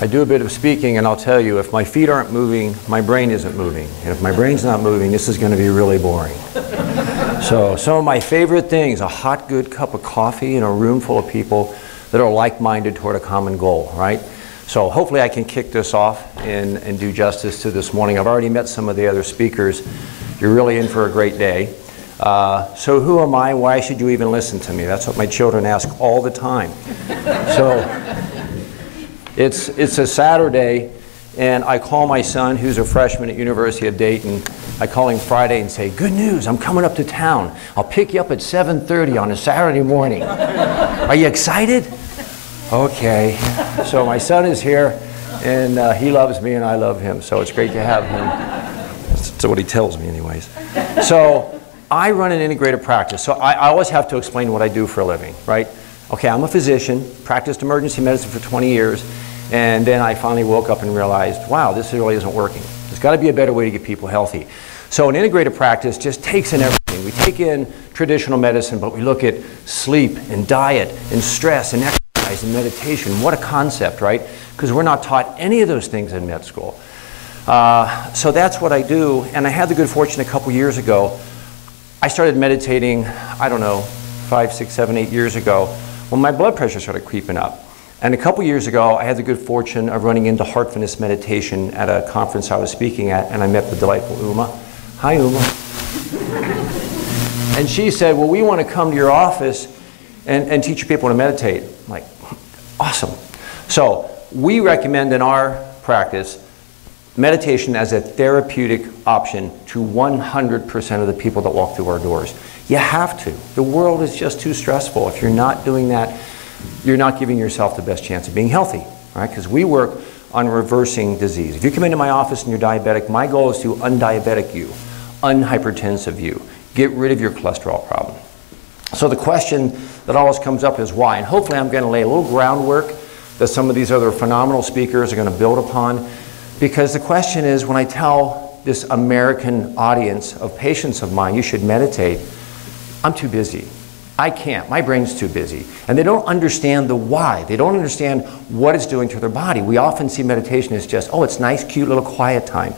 I do a bit of speaking, and I'll tell you, if my feet aren't moving, my brain isn't moving. And if my brain's not moving, this is going to be really boring. So some of my favorite things, a hot, good cup of coffee in a room full of people that are like-minded toward a common goal, right? So hopefully I can kick this off and do justice to this morning. I've already met some of the other speakers. You're really in for a great day. So who am I? Why should you even listen to me? That's what my children ask all the time. So it's a Saturday, and I call my son, who's a freshman at University of Dayton. I call him Friday and say, good news, I'm coming up to town. I'll pick you up at 7:30 on a Saturday morning. Are you excited? Okay. So my son is here, and he loves me and I love him, so it's great to have him. That's what he tells me anyways. So I run an integrative practice, so I always have to explain what I do for a living, right? Okay, I'm a physician, practiced emergency medicine for 20 years, and then I finally woke up and realized, wow, this really isn't working. There's got to be a better way to get people healthy. So an integrative practice just takes in everything. We take in traditional medicine, but we look at sleep and diet and stress and exercise and meditation. What a concept, right? Because we're not taught any of those things in med school. So that's what I do, and I had the good fortune a couple years ago. I started meditating, I don't know, 5, 6, 7, 8 years ago when my blood pressure started creeping up. And a couple years ago, I had the good fortune of running into heartfulness meditation at a conference I was speaking at, and I met the delightful Uma. Hi, Uma. And she said, well, we want to come to your office and teach people to meditate. I'm like, awesome. So we recommend in our practice meditation as a therapeutic option to 100% of the people that walk through our doors. You have to. The world is just too stressful. If you're not doing that, you're not giving yourself the best chance of being healthy, right? Because we work on reversing disease. If you come into my office and you're diabetic, my goal is to undiabetic you, unhypertensive you, get rid of your cholesterol problem. So the question that always comes up is why? And hopefully I'm going to lay a little groundwork that some of these other phenomenal speakers are going to build upon. Because the question is, when I tell this American audience of patients of mine, you should meditate, I'm too busy. I can't. My brain's too busy. And they don't understand the why. They don't understand what it's doing to their body. We often see meditation as just, oh, it's nice, cute little quiet time.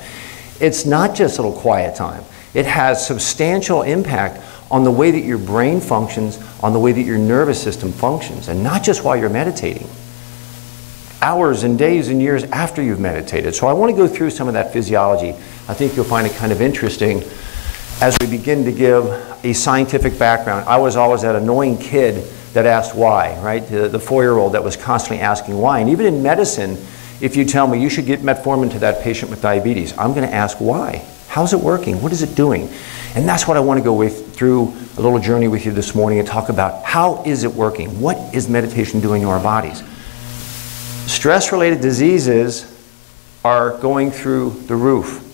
It's not just a little quiet time. It has substantial impact on the way that your brain functions, on the way that your nervous system functions, and not just while you're meditating. Hours and days and years after you've meditated. So I want to go through some of that physiology. I think you'll find it kind of interesting as we begin to give a scientific background. I was always that annoying kid that asked why, right? The 4-year-old that was constantly asking why. And even in medicine, if you tell me you should get metformin to that patient with diabetes, I'm going to ask why. How's it working? What is it doing? And that's what I want to go through a little journey with you this morning and talk about. How is it working? What is meditation doing to our bodies? Stress-related diseases are going through the roof.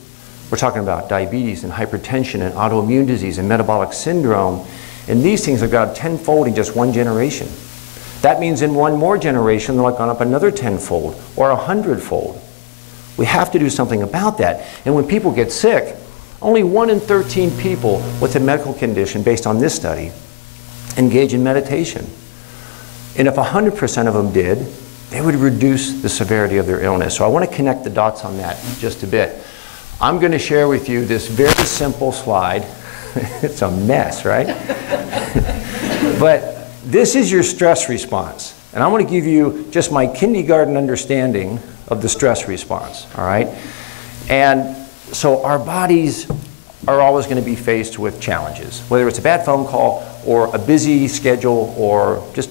We're talking about diabetes and hypertension and autoimmune disease and metabolic syndrome. And these things have got tenfold in just one generation. That means in one more generation, they'll have gone up another tenfold or 100-fold. We have to do something about that. And when people get sick, only 1 in 13 people with a medical condition, based on this study, engage in meditation. And if 100% of them did, they would reduce the severity of their illness. So I want to connect the dots on that just a bit. I'm going to share with you this very simple slide. It's a mess, right? But this is your stress response. And I want to give you just my kindergarten understanding of the stress response, all right? And so our bodies are always going to be faced with challenges, whether it's a bad phone call or a busy schedule or just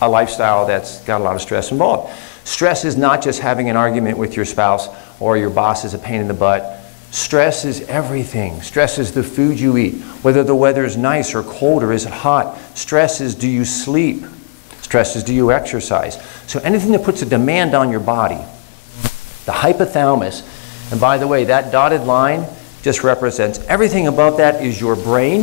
a lifestyle that's got a lot of stress involved. Stress is not just having an argument with your spouse or your boss is a pain in the butt. Stress is everything. Stress is the food you eat, whether the weather is nice or cold or is it hot. Stress is, do you sleep? Stress is, do you exercise? So anything that puts a demand on your body, the hypothalamus, and by the way, that dotted line just represents everything above that is your brain,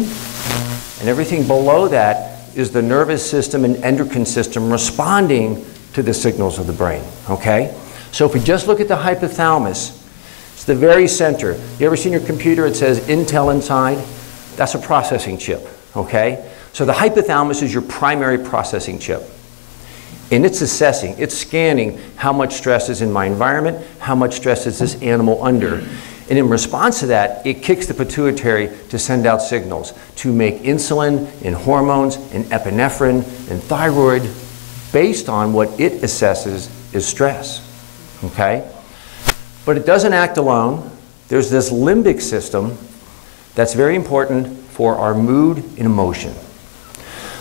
and everything below that is the nervous system and endocrine system responding to the signals of the brain, okay? So if we just look at the hypothalamus, it's the very center. You ever seen your computer, it says Intel inside? That's a processing chip, okay? So the hypothalamus is your primary processing chip. And it's assessing, it's scanning how much stress is in my environment, how much stress is this animal under. And in response to that, it kicks the pituitary to send out signals to make insulin and hormones and epinephrine and thyroid based on what it assesses is stress, okay? But it doesn't act alone. There's this limbic system that's very important for our mood and emotion.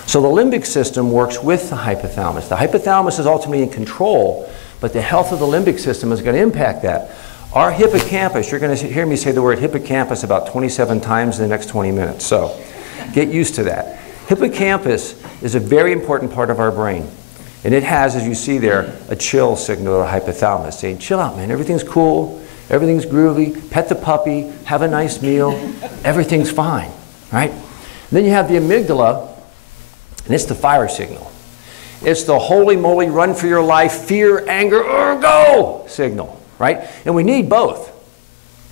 So the limbic system works with the hypothalamus. The hypothalamus is ultimately in control, but the health of the limbic system is going to impact that. Our hippocampus, you're going to hear me say the word hippocampus about 27 times in the next 20 minutes, so get used to that. Hippocampus is a very important part of our brain, and it has, as you see there, a chill signal to the hypothalamus saying, chill out, man, everything's cool, everything's groovy, pet the puppy, have a nice meal, everything's fine, right? And then you have the amygdala, and it's the fire signal. It's the holy moly, run for your life, fear, anger, or go signal, right? And we need both.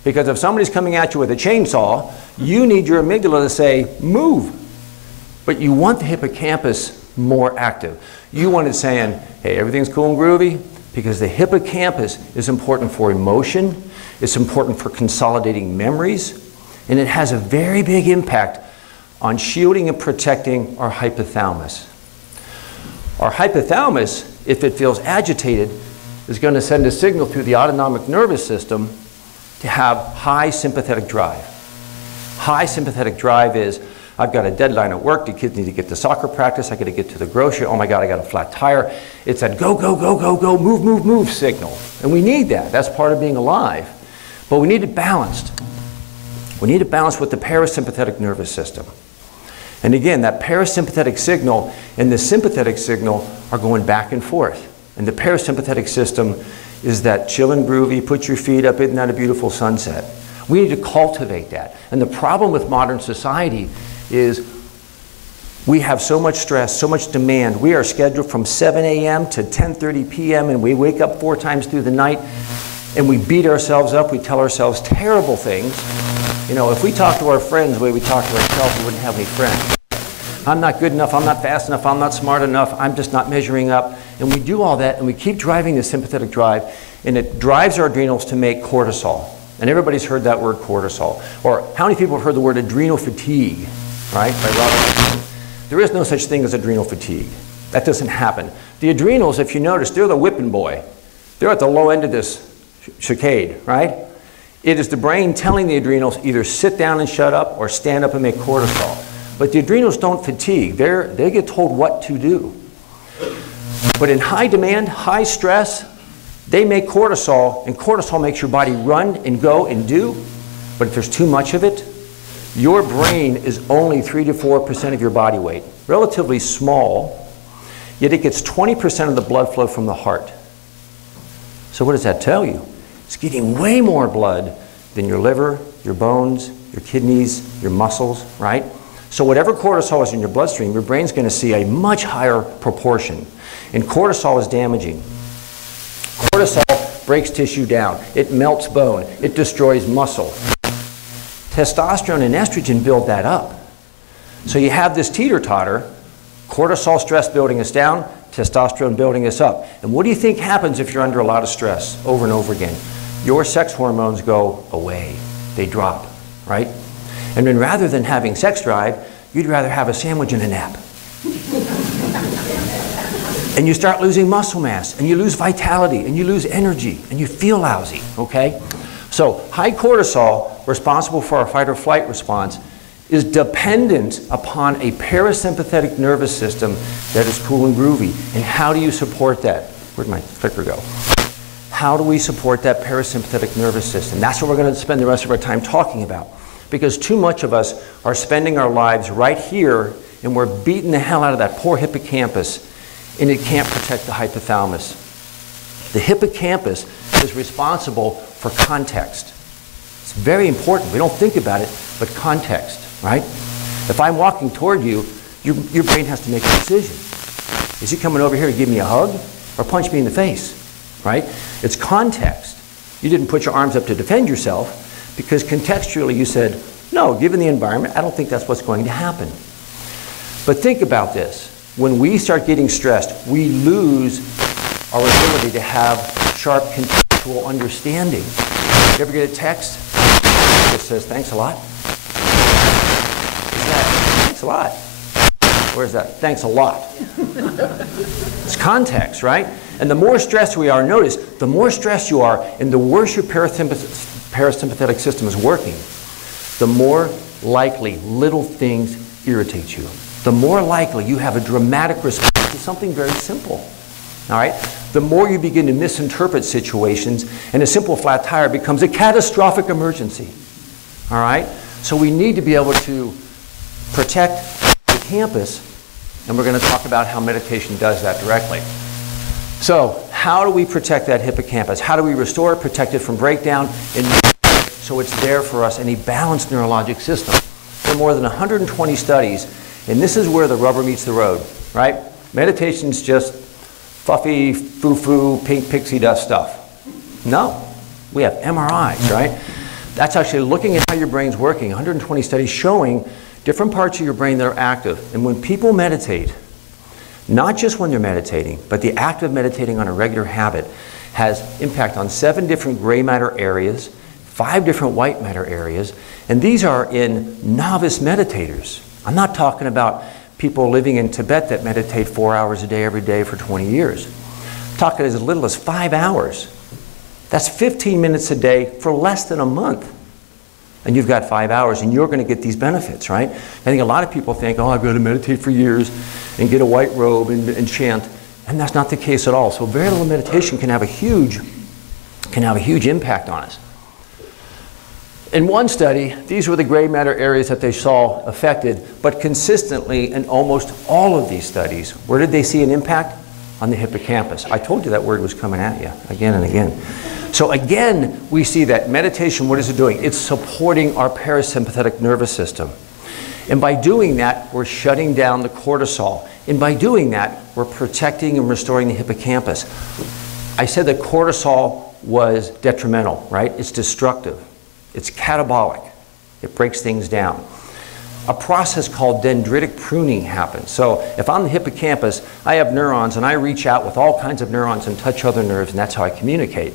Because if somebody's coming at you with a chainsaw, you need your amygdala to say, move. But you want the hippocampus more active. You want it saying, hey, everything's cool and groovy, because the hippocampus is important for emotion, it's important for consolidating memories, and it has a very big impact on shielding and protecting our hypothalamus. Our hypothalamus, if it feels agitated, is going to send a signal through the autonomic nervous system to have high sympathetic drive. High sympathetic drive is, I've got a deadline at work, the kids need to get to soccer practice, I got to get to the grocery, oh my God, I got a flat tire. It's that go, go, go, go, go, move, move, move signal. And we need that. That's part of being alive. But we need it balanced. We need it balanced with the parasympathetic nervous system. And again, that parasympathetic signal and the sympathetic signal are going back and forth. And the parasympathetic system is that chill and groovy, put your feet up, isn't that a beautiful sunset? We need to cultivate that. And the problem with modern society is we have so much stress, so much demand. We are scheduled from 7 a.m. to 10:30 p.m. and we wake up 4 times through the night and we beat ourselves up. We tell ourselves terrible things. You know, if we talk to our friends the way we talk to ourselves, we wouldn't have any friends. I'm not good enough, I'm not fast enough, I'm not smart enough, I'm just not measuring up. And we do all that and we keep driving the sympathetic drive, and it drives our adrenals to make cortisol. And everybody's heard that word cortisol. Or how many people have heard the word adrenal fatigue, right? By Robert. There is no such thing as adrenal fatigue. That doesn't happen. The adrenals, if you notice, they're the whipping boy. They're at the low end of this chicade, right? It is the brain telling the adrenals either sit down and shut up or stand up and make cortisol. But the adrenals don't fatigue. They get told what to do. But in high demand, high stress, they make cortisol, and cortisol makes your body run and go and do. But if there's too much of it, your brain is only 3 to 4% of your body weight. Relatively small, yet it gets 20% of the blood flow from the heart. So what does that tell you? It's getting way more blood than your liver, your bones, your kidneys, your muscles, right? So whatever cortisol is in your bloodstream, your brain's going to see a much higher proportion. And cortisol is damaging. Cortisol breaks tissue down. It melts bone. It destroys muscle. Testosterone and estrogen build that up. So you have this teeter-totter, cortisol stress building us down, testosterone building us up. And what do you think happens if you're under a lot of stress over and over again? Your sex hormones go away. They drop, right? And then rather than having sex drive, you'd rather have a sandwich and a nap. And you start losing muscle mass, and you lose vitality, and you lose energy, and you feel lousy, okay? So high cortisol, responsible for our fight or flight response, is dependent upon a parasympathetic nervous system that is cool and groovy. And how do you support that? Where'd my clicker go? How do we support that parasympathetic nervous system? That's what we're going to spend the rest of our time talking about. Because too much of us are spending our lives right here, and we're beating the hell out of that poor hippocampus, and it can't protect the hypothalamus. The hippocampus is responsible for context. It's very important. We don't think about it, but context, right? If I'm walking toward you, your brain has to make a decision. Is he coming over here to give me a hug or punch me in the face, right? It's context. You didn't put your arms up to defend yourself because contextually you said, no, given the environment, I don't think that's what's going to happen. But think about this. when we start getting stressed, we lose our ability to have sharp contextual understanding. You ever get a text that says, thanks a lot? What's that? Thanks a lot. Where's that? Thanks a lot. It's context, right? And the more stressed we are, notice, the more stressed you are and the worse your parasympathetic system is working, the more likely little things irritate you. The more likely you have a dramatic response to something very simple. All right? The more you begin to misinterpret situations, and a simple flat tire becomes a catastrophic emergency. All right? So we need to be able to protect the campus, and we're going to talk about how meditation does that directly. So how do we protect that hippocampus? How do we restore it, protect it from breakdown, and so it's there for us in a balanced neurologic system? There are more than 120 studies, and this is where the rubber meets the road, right? Meditation's just fluffy, foo-foo, pink pixie dust stuff. No, we have MRIs, right? That's actually looking at how your brain's working. 120 studies showing different parts of your brain that are active. And when people meditate, not just when they're meditating, but the act of meditating on a regular habit has impact on 7 different gray matter areas, 5 different white matter areas, and these are in novice meditators. I'm not talking about people living in Tibet that meditate 4 hours a day every day for 20 years. I'm talking as little as 5 hours. That's 15 minutes a day for less than a month. And you've got 5 hours, and you're going to get these benefits, right? I think a lot of people think, oh, I've got to meditate for years and get a white robe and chant, and that's not the case at all. So very little meditation can have a huge impact on us. In one study, these were the gray matter areas that they saw affected, but consistently in almost all of these studies, where did they see an impact? On the hippocampus. I told you that word was coming at you again and again. So again, we see that meditation, what is it doing? It's supporting our parasympathetic nervous system. And by doing that, we're shutting down the cortisol. And by doing that, we're protecting and restoring the hippocampus. I said that cortisol was detrimental, right? It's destructive. It's catabolic. It breaks things down. A process called dendritic pruning happens. So if I'm the hippocampus, I have neurons, and I reach out with all kinds of neurons and touch other nerves, and that's how I communicate.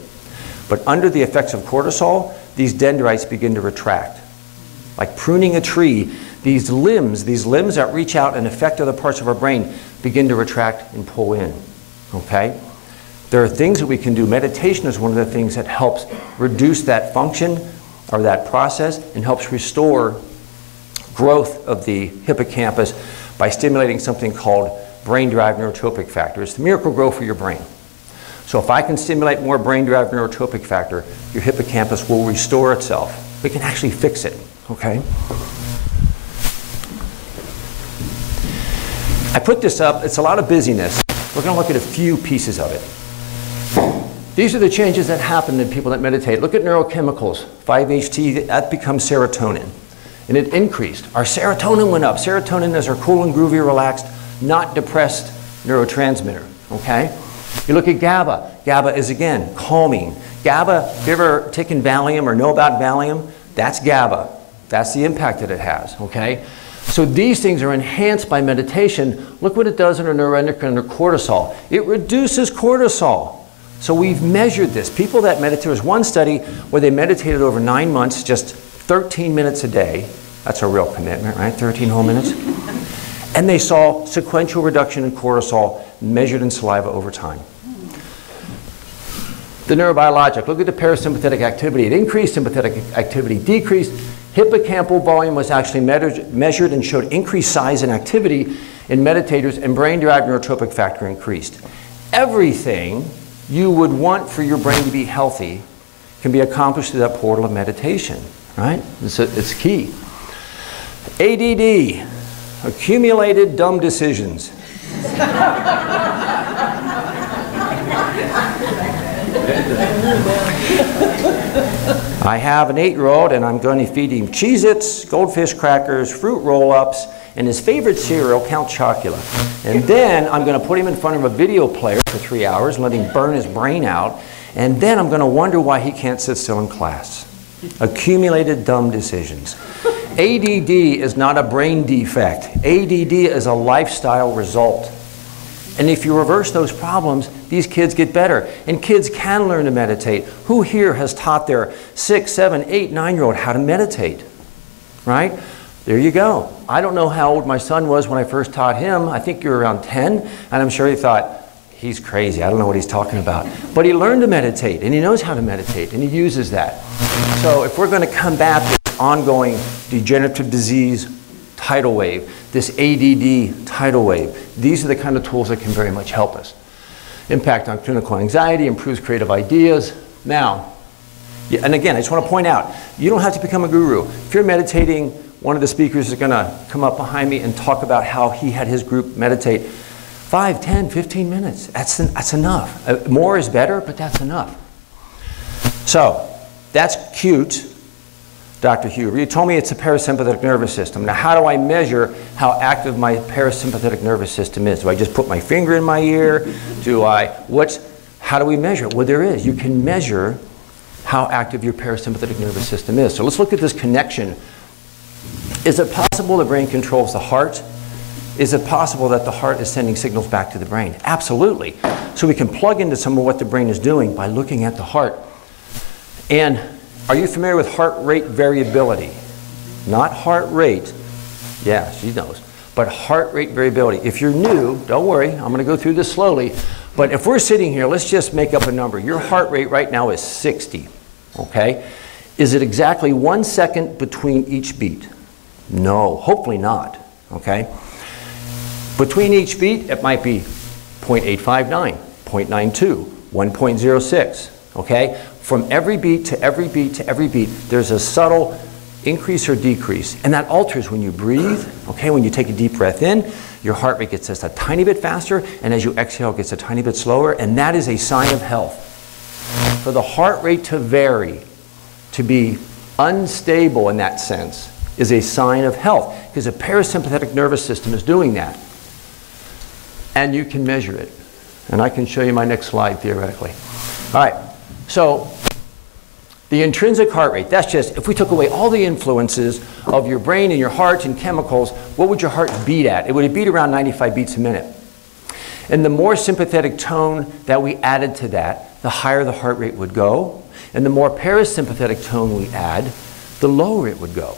But under the effects of cortisol, these dendrites begin to retract. Like pruning a tree, these limbs that reach out and affect other parts of our brain begin to retract and pull in, okay? There are things that we can do. Meditation is one of the things that helps reduce that function or that process and helps restore growth of the hippocampus by stimulating something called brain-derived neurotropic factor. It's the miracle grow for your brain. So if I can stimulate more brain-derived neurotropic factor, your hippocampus will restore itself. We can actually fix it, okay? I put this up. It's a lot of busyness. We're going to look at a few pieces of it. These are the changes that happen in people that meditate. Look at neurochemicals. 5-HT, that becomes serotonin. And it increased. Our serotonin went up. Serotonin is our cool and groovy, relaxed, not depressed neurotransmitter, okay? You look at GABA. GABA is, again, calming. GABA, if you ever taken Valium or know about Valium, that's GABA. That's the impact that it has, okay? So these things are enhanced by meditation. Look what it does under neuroendocrine, under cortisol. It reduces cortisol. So we've measured this. People that meditate, there was one study where they meditated over 9 months, just 13 minutes a day. That's a real commitment, right? 13 whole minutes. And they saw sequential reduction in cortisol measured in saliva over time. The neurobiologic, look at the parasympathetic activity. It increased, sympathetic activity decreased. Hippocampal volume was actually measured and showed increased size and activity in meditators, and brain-derived neurotropic factor increased. Everything you would want for your brain to be healthy can be accomplished through that portal of meditation, right? It's key. ADD, accumulated dumb decisions. I have an 8-year-old, and I'm going to feed him Cheez-Its, goldfish crackers, fruit roll-ups, and his favorite cereal, Count Chocula. And then I'm going to put him in front of a video player for 3 hours and let him burn his brain out. And then I'm going to wonder why he can't sit still in class. Accumulated dumb decisions. ADD is not a brain defect. ADD is a lifestyle result. And if you reverse those problems, these kids get better. And kids can learn to meditate. Who here has taught their 6, 7, 8, 9-year-old how to meditate? Right? There you go. I don't know how old my son was when I first taught him. I think you were around 10. And I'm sure he thought, he's crazy. I don't know what he's talking about. But he learned to meditate, and he knows how to meditate, and he uses that. So if we're going to combat this ongoing degenerative disease tidal wave, this ADD tidal wave, these are the kind of tools that can very much help us. Impact on clinical anxiety, improves creative ideas. Now, yeah, and again, I just want to point out, you don't have to become a guru. If you're meditating, one of the speakers is going to come up behind me and talk about how he had his group meditate 5, 10, 15 minutes. That's enough. More is better, but that's enough. So, that's cute, Dr. Huber. You told me it's a parasympathetic nervous system. Now, how do I measure how active my parasympathetic nervous system is? Do I just put my finger in my ear? How do we measure it? Well, there is. You can measure how active your parasympathetic nervous system is. So let's look at this connection. Is it possible the brain controls the heart? Is it possible that the heart is sending signals back to the brain? Absolutely. So we can plug into some of what the brain is doing by looking at the heart. And are you familiar with heart rate variability? Not heart rate. Yeah, she knows. But heart rate variability. If you're new, don't worry. I'm going to go through this slowly. But if we're sitting here, let's just make up a number. Your heart rate right now is 60. Okay? Is it exactly 1 second between each beat? No, hopefully not. Okay? Between each beat, it might be 0.859, 0.92, 1.06. Okay? From every beat to every beat to every beat, there's a subtle increase or decrease. And that alters when you breathe. Okay? When you take a deep breath in, your heart rate gets just a tiny bit faster, and as you exhale, it gets a tiny bit slower, and that is a sign of health. For the heart rate to vary, to be unstable in that sense, is a sign of health, because the parasympathetic nervous system is doing that. And you can measure it. And I can show you my next slide theoretically. All right, so the intrinsic heart rate, that's just, if we took away all the influences of your brain and your heart and chemicals, what would your heart beat at? It would beat around 95 beats a minute. And the more sympathetic tone that we added to that, the higher the heart rate would go. And the more parasympathetic tone we add, the lower it would go.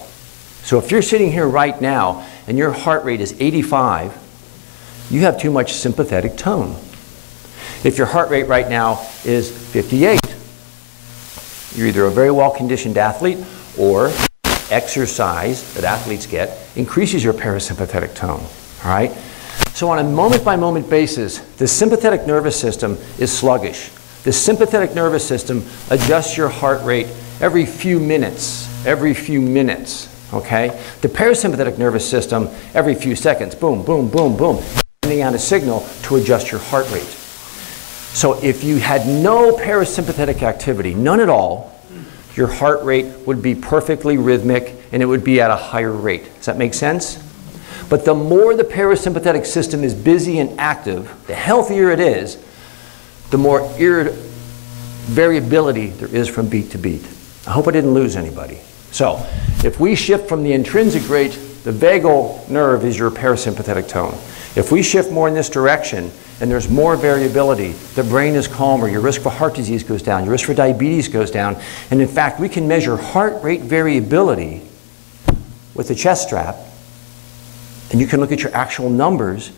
So if you're sitting here right now and your heart rate is 85, you have too much sympathetic tone. If your heart rate right now is 58, you're either a very well-conditioned athlete, or exercise that athletes get increases your parasympathetic tone. All right? So on a moment-by-moment basis, the sympathetic nervous system is sluggish. The sympathetic nervous system adjusts your heart rate every few minutes. Okay? The parasympathetic nervous system, every few seconds, boom, boom, boom, boom, sending out a signal to adjust your heart rate. So if you had no parasympathetic activity, none at all, your heart rate would be perfectly rhythmic and it would be at a higher rate. Does that make sense? But the more the parasympathetic system is busy and active, the healthier it is, the more variability there is from beat to beat. I hope I didn't lose anybody. So if we shift from the intrinsic rate, the vagal nerve is your parasympathetic tone. If we shift more in this direction and there's more variability, the brain is calmer, your risk for heart disease goes down, your risk for diabetes goes down, and in fact we can measure heart rate variability with a chest strap, and you can look at your actual numbers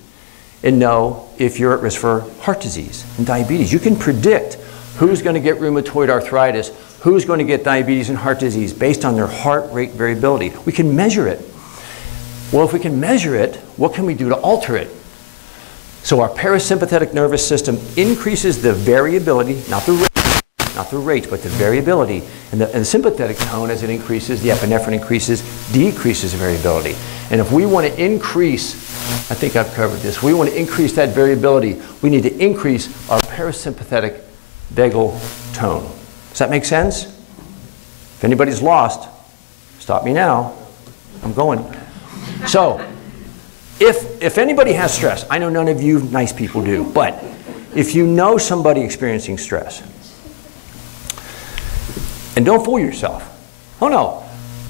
and know if you're at risk for heart disease and diabetes. You can predict who's going to get rheumatoid arthritis, who's going to get diabetes and heart disease based on their heart rate variability. We can measure it. Well, if we can measure it, what can we do to alter it? So our parasympathetic nervous system increases the variability, not the rate, but the variability. And the sympathetic tone, as it increases, the epinephrine increases, decreases the variability. And if we want to increase, I think I've covered this, we want to increase that variability, we need to increase our parasympathetic vagal tone. Does that make sense? If anybody's lost, stop me now. I'm going. So, if anybody has stress, I know none of you nice people do, but if you know somebody experiencing stress, and don't fool yourself. Oh no,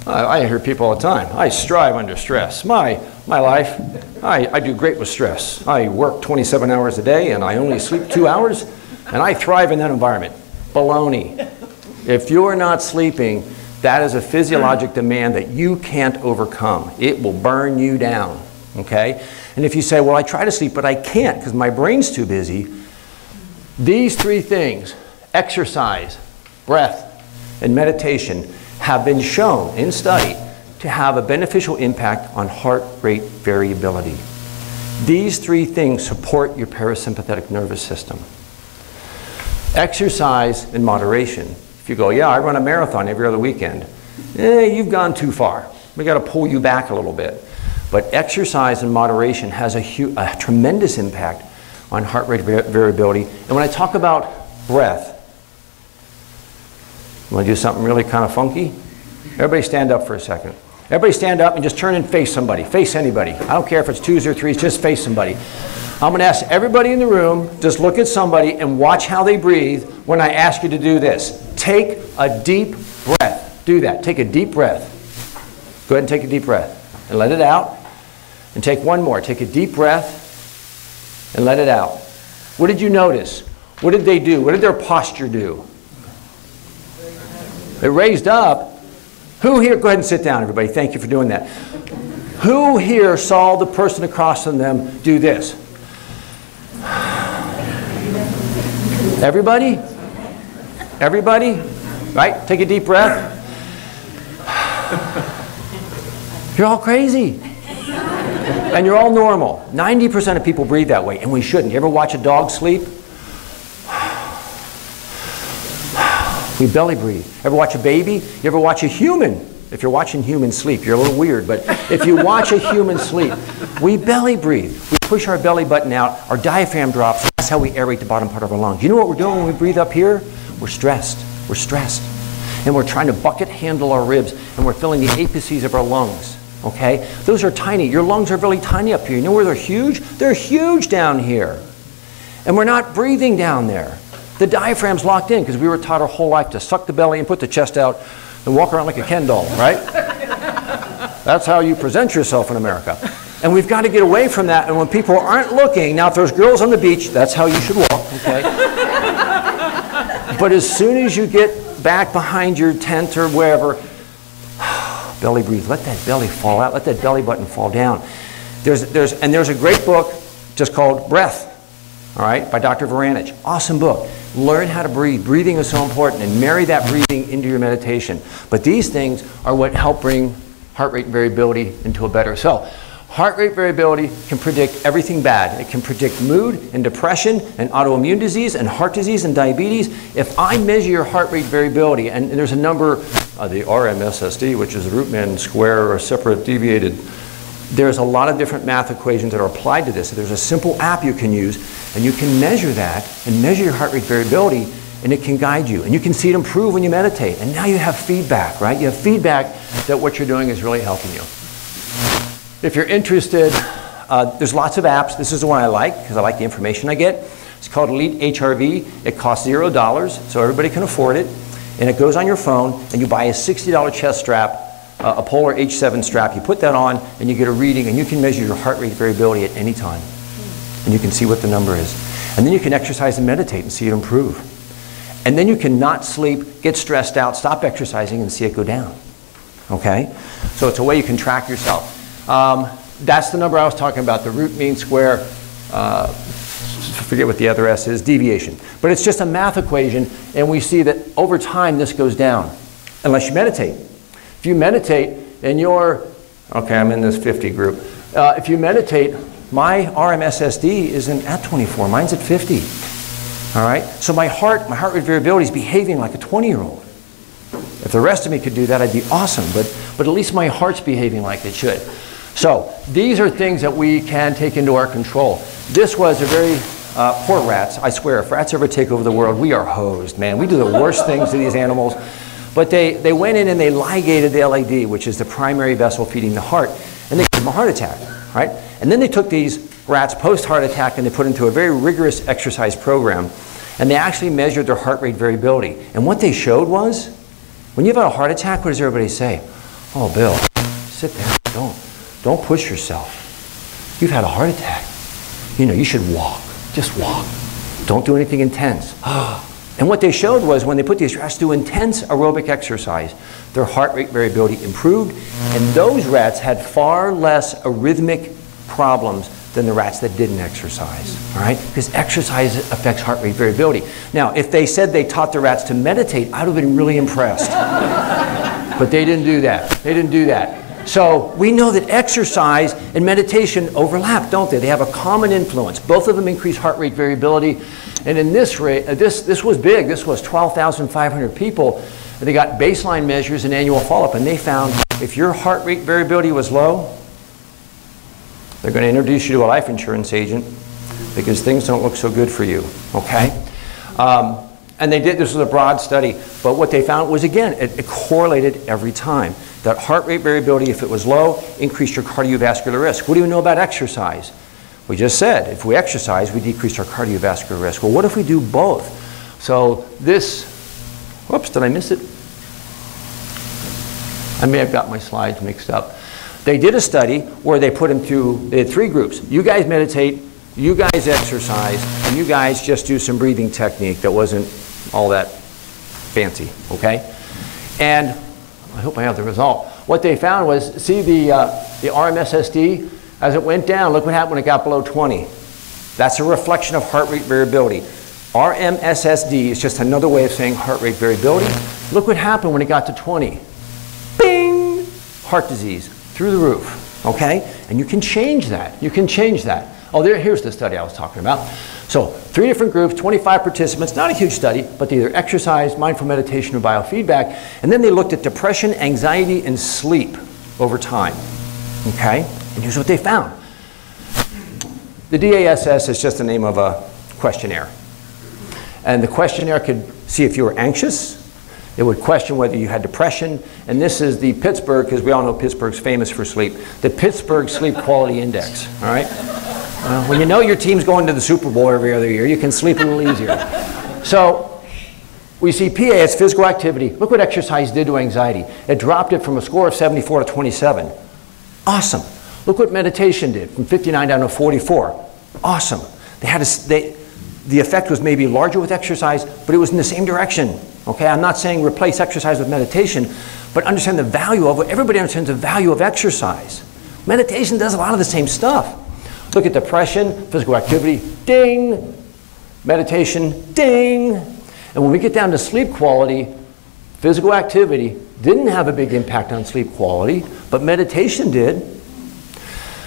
I hear people all the time, I strive under stress. My life, I do great with stress. I work 27 hours a day and I only sleep 2 hours and I thrive in that environment. Baloney. If you're not sleeping, that is a physiologic demand that you can't overcome. It will burn you down, okay? And if you say, well, I try to sleep, but I can't because my brain's too busy, these 3 things, exercise, breath, and meditation, have been shown in study to have a beneficial impact on heart rate variability. These 3 things support your parasympathetic nervous system. Exercise in moderation. If you go, yeah, I run a marathon every other weekend, you've gone too far. We got to pull you back a little bit. But exercise in moderation has a tremendous impact on heart rate variability. And when I talk about breath, you want to do something really kind of funky? Everybody stand up for a second. Everybody stand up and just turn and face somebody. Face anybody. I don't care if it's 2s or 3s, just face somebody. I'm going to ask everybody in the room, just look at somebody and watch how they breathe when I ask you to do this. Take a deep breath. Do that. Take a deep breath. Go ahead and take a deep breath. And let it out. And take one more. Take a deep breath and let it out. What did you notice? What did they do? What did their posture do? It raised up. Who here, go ahead and sit down, everybody. Thank you for doing that. Who here saw the person across from them do this? Everybody? Everybody? Right? Take a deep breath. You're all crazy. And you're all normal. 90% of people breathe that way, and we shouldn't. You ever watch a dog sleep? We belly breathe. Ever watch a baby? You ever watch a human? If you're watching humans sleep, you're a little weird, but if you watch a human sleep, we belly breathe. We push our belly button out, our diaphragm drops, and that's how we aerate the bottom part of our lungs. You know what we're doing when we breathe up here? We're stressed. We're stressed. And we're trying to bucket handle our ribs, and we're filling the apices of our lungs. Okay? Those are tiny. Your lungs are really tiny up here. You know where they're huge? They're huge down here. And we're not breathing down there. The diaphragm's locked in because we were taught our whole life to suck the belly and put the chest out and walk around like a Ken doll, right? That's how you present yourself in America. And we've got to get away from that. And when people aren't looking, now if there's girls on the beach, that's how you should walk, okay? But as soon as you get back behind your tent or wherever, belly breathe. Let that belly fall out. Let that belly button fall down. There's a great book just called Breath, all right, by Dr. Varanich. Awesome book. Learn how to breathe. Breathing is so important, and marry that breathing into your meditation. But these things are what help bring heart rate variability into a better. So, heart rate variability can predict everything bad. It can predict mood and depression and autoimmune disease and heart disease and diabetes. If I measure your heart rate variability, and there's a number, the RMSSD, which is the root mean square or separate deviated, there's a lot of different math equations that are applied to this. So there's a simple app you can use, and you can measure that and measure your heart rate variability, and it can guide you. And you can see it improve when you meditate. And now you have feedback, right? You have feedback that what you're doing is really helping you. If you're interested, there's lots of apps. This is the one I like because I like the information I get. It's called Elite HRV. It costs $0, so everybody can afford it. And it goes on your phone, and you buy a $60 chest strap, a Polar H7 strap. You put that on, and you get a reading, and you can measure your heart rate variability at any time. And you can see what the number is. And then you can exercise and meditate and see it improve. And then you can not sleep, get stressed out, stop exercising, and see it go down. Okay? So it's a way you can track yourself. That's the number I was talking about, the root mean square, forget what the other S is, deviation. But it's just a math equation, and we see that over time this goes down, unless you meditate. If you meditate and you're, okay, I'm in this 50 group. If you meditate, my RMSSD isn't at 24, mine's at 50. All right? So my heart rate variability is behaving like a 20-year-old. If the rest of me could do that, I'd be awesome, but at least my heart's behaving like it should. So these are things that we can take into our control. This was a very, poor rats, I swear, if rats ever take over the world, we are hosed, man. We do the worst things to these animals. But they went in and they ligated the LAD, which is the primary vessel feeding the heart, and they gave them a heart attack, right? And then they took these rats post-heart attack and they put into a very rigorous exercise program, and they actually measured their heart rate variability. And what they showed was, when you have a heart attack, what does everybody say? Oh, Bill, sit down. Don't push yourself. You've had a heart attack. You know, you should walk. Just walk. Don't do anything intense. And what they showed was when they put these rats through intense aerobic exercise, their heart rate variability improved, and those rats had far less arrhythmic problems than the rats that didn't exercise, all right? Because exercise affects heart rate variability. Now, if they said they taught the rats to meditate, I'd have been really impressed. But they didn't do that. They didn't do that. So we know that exercise and meditation overlap, don't they? They have a common influence. Both of them increase heart rate variability. And in this rate, this was big. This was 12,500 people. And they got baseline measures and annual follow-up. And they found if your heart rate variability was low, they're going to introduce you to a life insurance agent because things don't look so good for you, okay? And they did, this was a broad study, but what they found was, again, it correlated every time. That heart rate variability, if it was low, increased your cardiovascular risk. What do we know about exercise? We just said, if we exercise, we decrease our cardiovascular risk. Well, what if we do both? So this, whoops, did I miss it? I may have got my slides mixed up. They did a study where they put them through, they had 3 groups. You guys meditate, you guys exercise, and you guys just do some breathing technique that wasn't all that fancy, okay? And I hope I have the result. What they found was, see the RMSSD, as it went down, look what happened when it got below 20. That's a reflection of heart rate variability. RMSSD is just another way of saying heart rate variability. Look what happened when it got to 20. Bing! Heart disease, through the roof, okay? And you can change that. You can change that. Oh, here's the study I was talking about. So 3 different groups, 25 participants, not a huge study, but they either exercise, mindful meditation, or biofeedback. And then they looked at depression, anxiety, and sleep over time, okay? And here's what they found. The DASS is just the name of a questionnaire. And the questionnaire could see if you were anxious. It would question whether you had depression. And this is the Pittsburgh, because we all know Pittsburgh's famous for sleep, the Pittsburgh Sleep Quality Index, all right? When you know your team's going to the Super Bowl every other year, you can sleep a little easier. So we see PA as physical activity. Look what exercise did to anxiety. It dropped it from a score of 74 to 27. Awesome. Look what meditation did, from 59 down to 44. Awesome. The effect was maybe larger with exercise, but it was in the same direction. Okay, I'm not saying replace exercise with meditation, but understand the value of it. Everybody understands the value of exercise. Meditation does a lot of the same stuff. Look at depression, physical activity, ding. Meditation, ding. And when we get down to sleep quality, physical activity didn't have a big impact on sleep quality, but meditation did.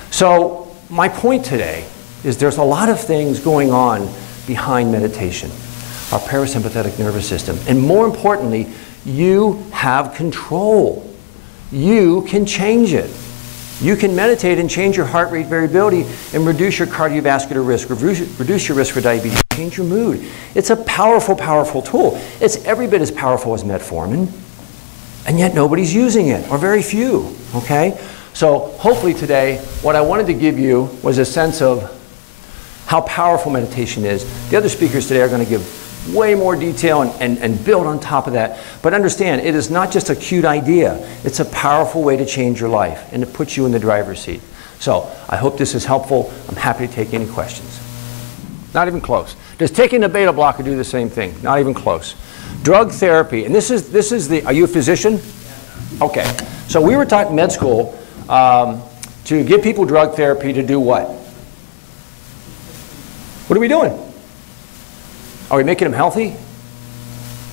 So my point today is there's a lot of things going on behind meditation, our parasympathetic nervous system. And more importantly, you have control. You can change it. You can meditate and change your heart rate variability and reduce your cardiovascular risk, reduce your risk for diabetes, change your mood. It's a powerful, powerful tool. It's every bit as powerful as metformin, and yet nobody's using it, or very few, okay? So hopefully today, what I wanted to give you was a sense of how powerful meditation is. The other speakers today are going to give way more detail and build on top of that. But understand, it is not just a cute idea. It's a powerful way to change your life and to put you in the driver's seat. So I hope this is helpful. I'm happy to take any questions. Not even close. Does taking a beta blocker do the same thing? Not even close. Drug therapy, and this is the, are you a physician? Okay. So we were taught in med school to give people drug therapy to do what? What are we doing? Are we making them healthy?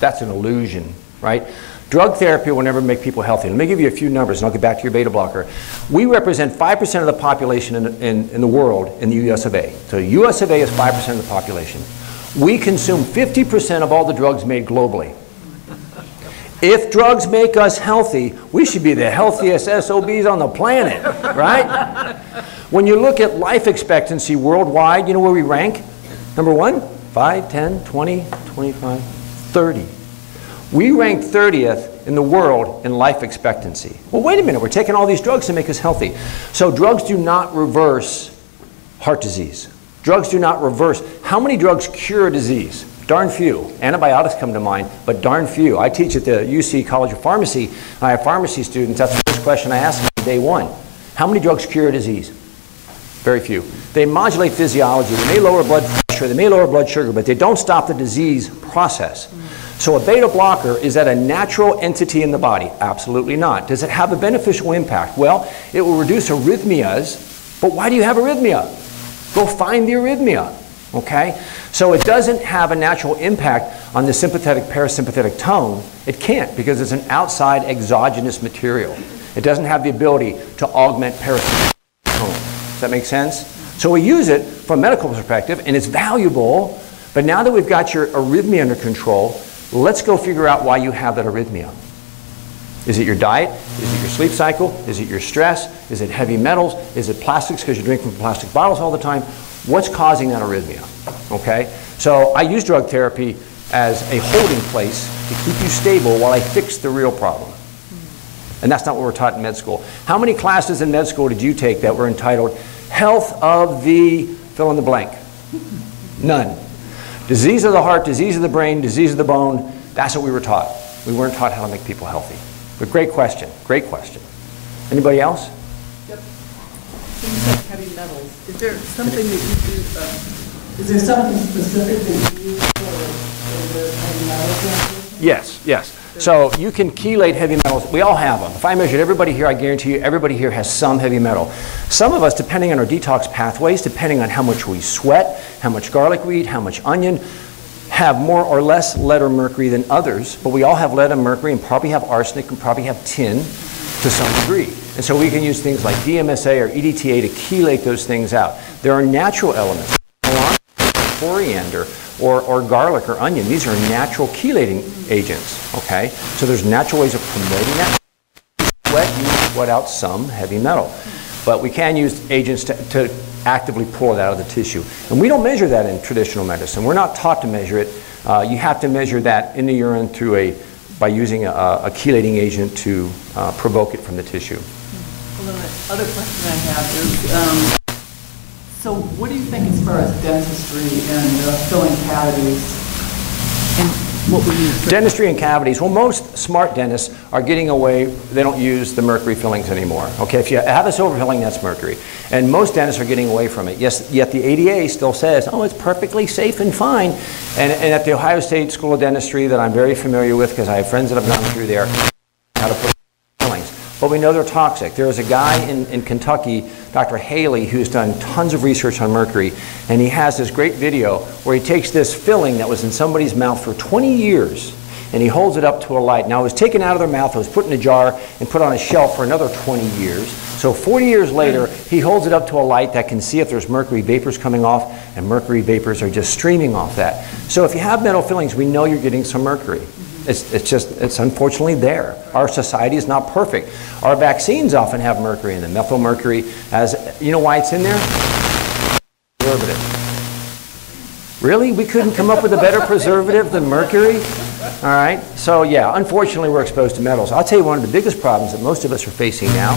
That's an illusion, right? Drug therapy will never make people healthy. Let me give you a few numbers, and I'll get back to your beta blocker. We represent 5% of the population in the world in the US of A. So US of A is 5% of the population. We consume 50% of all the drugs made globally. If drugs make us healthy, we should be the healthiest SOBs on the planet, right? When you look at life expectancy worldwide, you know where we rank? Number 1? 5, 10, 20, 25, 30. We rank 30th in the world in life expectancy. Well, wait a minute, we're taking all these drugs to make us healthy. So drugs do not reverse heart disease. Drugs do not reverse. How many drugs cure disease? Darn few. Antibiotics come to mind, but darn few. I teach at the UC College of Pharmacy. I have pharmacy students. That's the first question I ask them on day one. How many drugs cure a disease? Very few. They modulate physiology. They may lower blood pressure. They may lower blood sugar, but they don't stop the disease process. So a beta blocker, is that a natural entity in the body? Absolutely not. Does it have a beneficial impact? Well, it will reduce arrhythmias, but why do you have arrhythmia? Go find the arrhythmia, okay? So it doesn't have a natural impact on the sympathetic parasympathetic tone. It can't, because it's an outside exogenous material. It doesn't have the ability to augment parasympathetic tone. Does that make sense? So we use it from a medical perspective, and it's valuable, but now that we've got your arrhythmia under control, let's go figure out why you have that arrhythmia. Is it your diet? Is it your sleep cycle? Is it your stress? Is it heavy metals? Is it plastics because you're drinking from plastic bottles all the time? What's causing that arrhythmia? Okay? So I use drug therapy as a holding place to keep you stable while I fix the real problem. And that's not what we're taught in med school. How many classes in med school did you take that were entitled Health of the fill in the blank? None. Disease of the heart, disease of the brain, disease of the bone, that's what we were taught. We weren't taught how to make people healthy. But great question, great question. Anybody else? Yep. Things like heavy metals. Is there something that you do, is there something specific that you use for the heavy metals? Yes, yes. So you can chelate heavy metals. We all have them. If I measured everybody here, I guarantee you everybody here has some heavy metal. Some of us, depending on our detox pathways, depending on how much we sweat, how much garlic we eat, how much onion, have more or less lead or mercury than others, but we all have lead and mercury and probably have arsenic and probably have tin to some degree. And so we can use things like DMSA or EDTA to chelate those things out. There are natural elements, coriander, or garlic or onion. These are natural chelating agents, okay? So there's natural ways of promoting that. You sweat out some heavy metal. But we can use agents to actively pull it out of the tissue. And we don't measure that in traditional medicine. We're not taught to measure it. You have to measure that in the urine through by using a chelating agent to provoke it from the tissue. Well, the other question I have is, so what do you think as far as dentistry and filling cavities? And what we use? Dentistry and cavities. Well, most smart dentists are getting away. They don't use the mercury fillings anymore. Okay, if you have a silver filling, that's mercury. And most dentists are getting away from it. Yes, yet the ADA still says, oh, it's perfectly safe and fine. And at the Ohio State School of Dentistry that I'm very familiar with because I have friends that have gone through there, how to put fillings. But we know they're toxic. There is a guy in Kentucky, Dr. Haley, who's done tons of research on mercury, and he has this great video where he takes this filling that was in somebody's mouth for 20 years, and he holds it up to a light. Now, it was taken out of their mouth, it was put in a jar, and put on a shelf for another 20 years. So 40 years later, he holds it up to a light that can see if there's mercury vapors coming off, and mercury vapors are just streaming off that. So if you have metal fillings, we know you're getting some mercury. It's unfortunately there. Our society is not perfect. Our vaccines often have mercury in them. Methyl mercury, you know why it's in there? Preservative. Really? We couldn't come up with a better preservative than mercury? All right. So yeah, unfortunately we're exposed to metals. I'll tell you one of the biggest problems that most of us are facing now.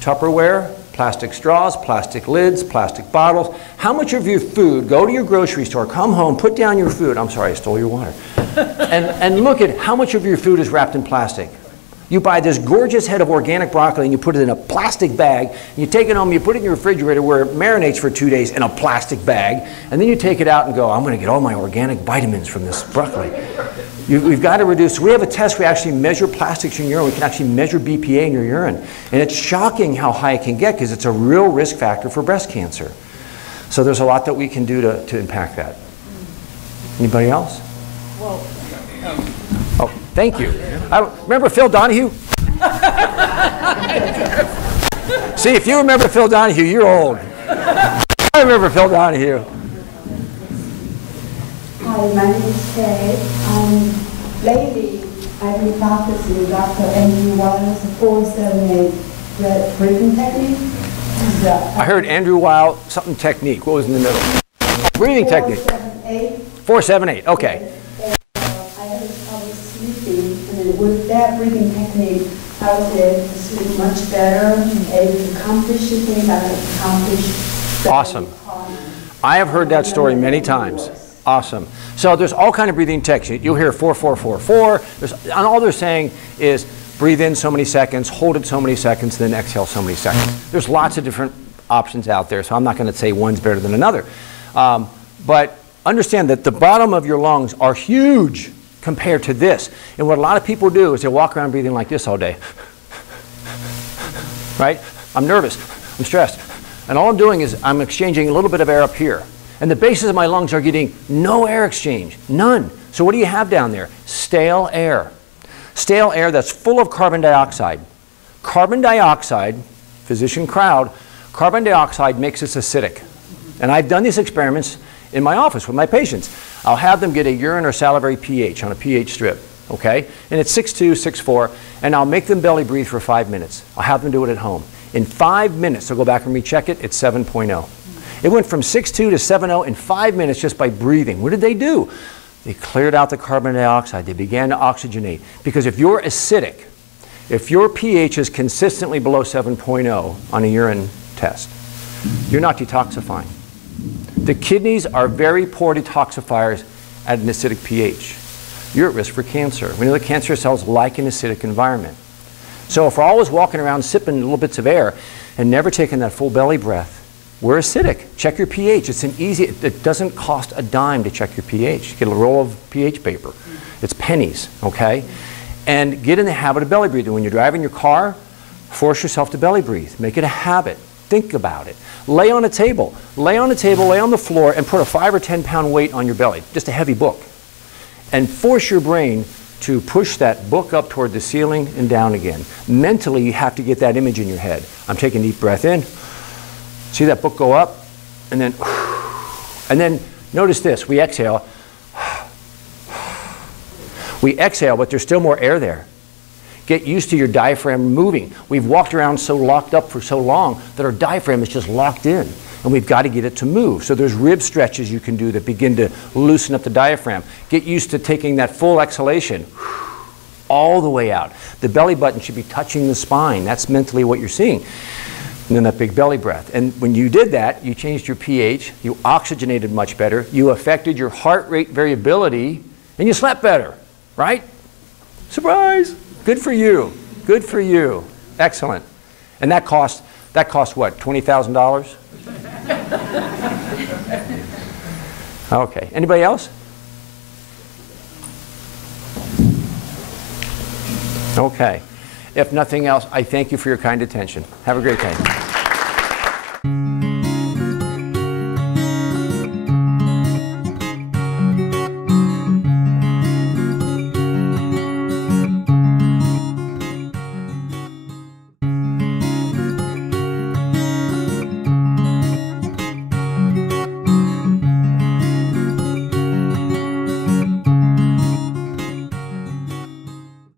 Tupperware, plastic straws, plastic lids, plastic bottles. How much of your food, go to your grocery store, come home, put down your food. I'm sorry, I stole your water. And look at how much of your food is wrapped in plastic. You buy this gorgeous head of organic broccoli and you put it in a plastic bag. You take it home, you put it in your refrigerator where it marinates for 2 days in a plastic bag. And then you take it out and go, I'm going to get all my organic vitamins from this broccoli. We've got to reduce. We have a test. We actually measure plastics in urine. We can actually measure BPA in your urine. And it's shocking how high it can get because it's a real risk factor for breast cancer. So there's a lot that we can do to impact that. Anybody else? Well, oh, thank you. Remember Phil Donahue? See, if you remember Phil Donahue, you're old. I remember Phil Donahue. Hi, my name is Kay. Lately, I've been practicing Dr. Andrew Wild's 478 breathing technique. I heard Andrew Wild, something technique. What was in the middle? Breathing technique. 478. 478, okay. I was sleeping, and with that breathing technique, I was able to sleep much better, able to accomplish the things I could accomplish. Awesome. I have heard that story many times. Awesome. So there's all kind of breathing techniques. You'll hear 4-4-4-4. And all they're saying is breathe in so many seconds, hold it so many seconds, then exhale so many seconds. There's lots of different options out there, so I'm not going to say one's better than another. But understand that the bottom of your lungs are huge compared to this. And what a lot of people do is they walk around breathing like this all day. Right? I'm nervous. I'm stressed. And all I'm doing is I'm exchanging a little bit of air up here. And the bases of my lungs are getting no air exchange. None. So what do you have down there? Stale air. Stale air that's full of carbon dioxide. Carbon dioxide, physician crowd, carbon dioxide makes us acidic. And I've done these experiments in my office with my patients. I'll have them get a urine or salivary pH on a pH strip, okay? And it's 6.2, 6.4, and I'll make them belly breathe for 5 minutes. I'll have them do it at home. In 5 minutes, they'll go back and recheck it, it's 7.0. It went from 6.2 to 7.0 in 5 minutes just by breathing. What did they do? They cleared out the carbon dioxide. They began to oxygenate. Because if you're acidic, if your pH is consistently below 7.0 on a urine test, you're not detoxifying. The kidneys are very poor detoxifiers at an acidic pH. You're at risk for cancer. We know that cancer cells like an acidic environment. So if we're always walking around sipping little bits of air and never taking that full belly breath, we're acidic. Check your pH. It's an easy, it doesn't cost a dime to check your pH. Get a roll of pH paper. It's pennies, okay? And get in the habit of belly breathing. When you're driving your car, force yourself to belly breathe. Make it a habit. Think about it. Lay on a table. Lay on a table, lay on the floor, and put a 5 or 10 pound weight on your belly. Just a heavy book. And force your brain to push that book up toward the ceiling and down again. Mentally, you have to get that image in your head. I'm taking a deep breath in. See that book go up? And then notice this. We exhale. We exhale, but there's still more air there. Get used to your diaphragm moving. We've walked around so locked up for so long that our diaphragm is just locked in. And we've got to get it to move. So there's rib stretches you can do that begin to loosen up the diaphragm. Get used to taking that full exhalation all the way out. The belly button should be touching the spine. That's mentally what you're seeing. And then that big belly breath. And when you did that, you changed your pH, you oxygenated much better, you affected your heart rate variability, and you slept better, right? Surprise! Good for you. Good for you. Excellent. And that cost what, $20,000? Okay. Anybody else? Okay. If nothing else, I thank you for your kind attention. Have a great day.